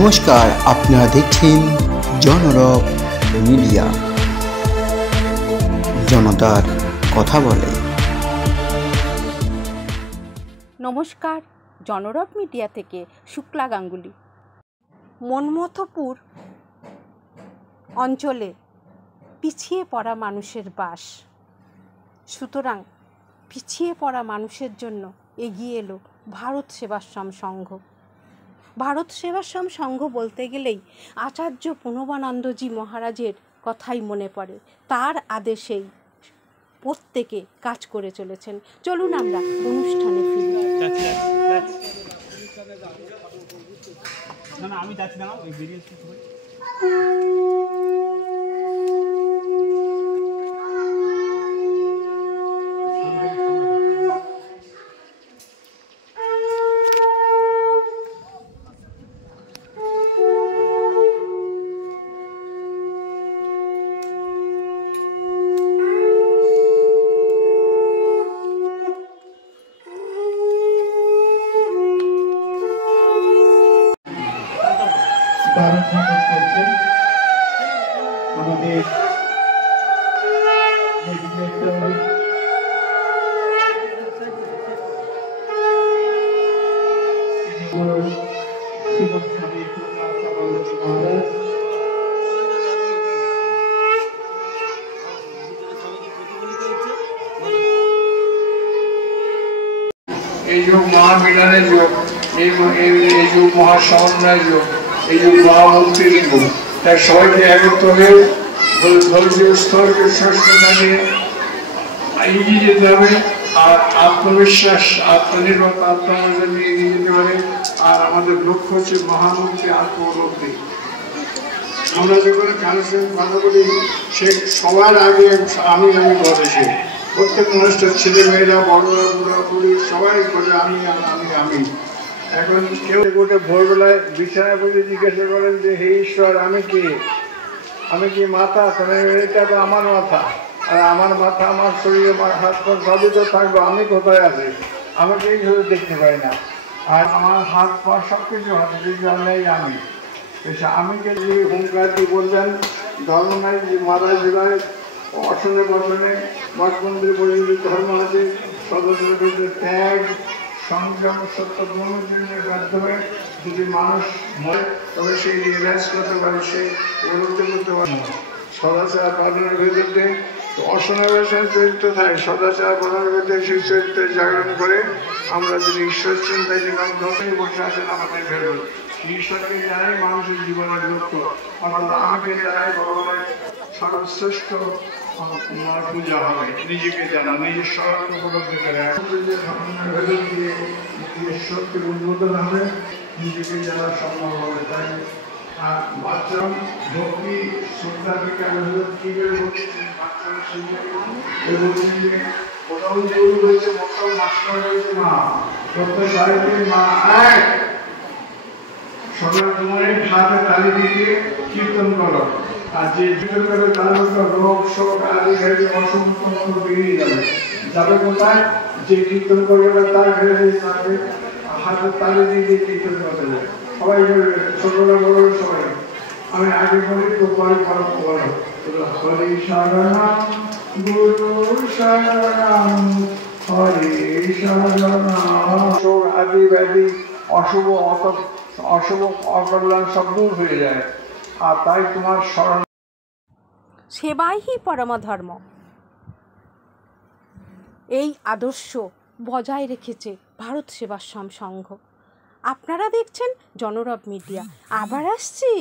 নমস্কার, আপনারা দেখছেন জনরব মিডিয়া। জনতার কথা বলে। নমস্কার, জনরব মিডিয়া থেকে শুক্লা গাঙ্গুলি। মনমথপুর অঞ্চলে পিছিয়ে পড়া মানুষের বাস, সুতরাং পিছিয়ে পড়া মানুষের জন্য এগিয়ে এলো ভারত সেবাশ্রম সংঘ। ভারত সেবাশ্রম সংঘ বলতে গেলেই আচার্য প্রণবানন্দজি মহারাজের কথাই মনে পড়ে। তার আদেশেই প্রত্যেকে কাজ করে চলেছেন। চলুন আমরা অনুষ্ঠানে ফিরি। আমি যাচ্ছি না, ওই বেরিয়ে আমাদের এই যুগ মহামিলনের যুগ, এই যুগ মহাসমন্বয়ের যুগ, এই যুগ মহামুক্তির যুগ। তাই সবাইকে একত্র হয়ে ধৈর্য স্তরকে সচেতনতা নিয়ে এগিয়ে যেতে হবে। আর আত্মবিশ্বাস, আত্মনির্ভরতা, আত্মমর্যাদা নিয়ে এগিয়ে যেতে হবে। আর আমাদের লক্ষ্য হচ্ছে মহামুক্তি, আত্মউন্নতি। আমরা যখন কারোর সঙ্গে কথা বলি, সে সবার আগে আমি বলে, সে প্রত্যেক মানুষটার ছেলে মেয়েরা, বড়রা, বুড়া বুড়ি সবাই বলে আমি আমি আমি। এখন কেউ গোটে ভোরবেলায় বিছানায় বসে জিজ্ঞাসা করেন যে হে ঈশ্বর, আমি কি মাথা? এটা তো আমার মাথা, আর আমার মাথা, আমার শরীর, আমার হাত পা সবই তো থাকবো, আমি কোথায় আছি? আমাকে এইভাবে দেখতে পাই না। আর আমার হাত পা সব কিছু আছে, কিন্তু আমি আমিকে যে হুঙ্কারটি বললেন, ধর্মনাই যে মারা জেলায় অসনে বর্ধনে মঠ মন্দির পর্যন্ত ধর্ম আছে, সদস্যদের ত্যাগ, সংযম, সত্য ব্রহ্মচর্যের মাধ্যমে যদি মানুষ মরে, তবে সেই রিয়েলাইজ করতে পারে, সে উপলব্ধি করতে পারে সদাচার পালনের ভিতরে অসনাবেশন চরিত্র থাকে। সদাচার পালনের ভিতরে সেই চরিত্রের জাগরণ করে আমরা যদি ঈশ্বর চিন্তায় জীবন ধরেই বসে আছেন আমাদের ভেতর। ঈশ্বরকে জানাই মানুষের জীবনের লক্ষ্য, অর্থাৎ আমাকে জানাই ভগবানের সর্বশ্রেষ্ঠ পূজা হবে। নিজেকে জানা, নিজের স্বরূপ উপলব্ধি করে ভেতর দিয়ে ঈশ্বরকে উদ্বোধন হবে, নিজেকে জানা সম্ভব হবে। তাই বাচ্চা ভক্তি শ্রদ্ধা বিকাশ কি করে বাচ্চারা শিখবে? কোথাও গুরু হয়েছে, কোথাও মাস্টার হয়েছে মা, প্রত্যেক বাড়িতে মা এক। সবাই তোমার হাতে তালি দিয়ে কীর্তন করো, আর যে কীর্তন করবে তার মধ্যে রোগ শোক আদি ঘরে অসংখ্য বেরিয়ে যাবে কোথায়? যে কীর্তন করবে তার ঘরে যাবে, হাতে তালি দিয়ে কীর্তন করতে যাবে। সবাই ছোটরা বড় সবাই। আমি আগে বলি তো পরে বলো, হরে শরণম গুরু শরণম হরে শরণম। শোক আদি ব্যাধি, অশুভ অকল্যাণ সব দূর হয়ে যায়। আর তাই তোমার স্মরণ সেবাই হি পরম ধর্ম, এই আদর্শ বজায় রেখেছে ভারত সেবাশ্রম সংঘ। আপনারা দেখছেন জনরব মিডিয়া। আবার আসছি।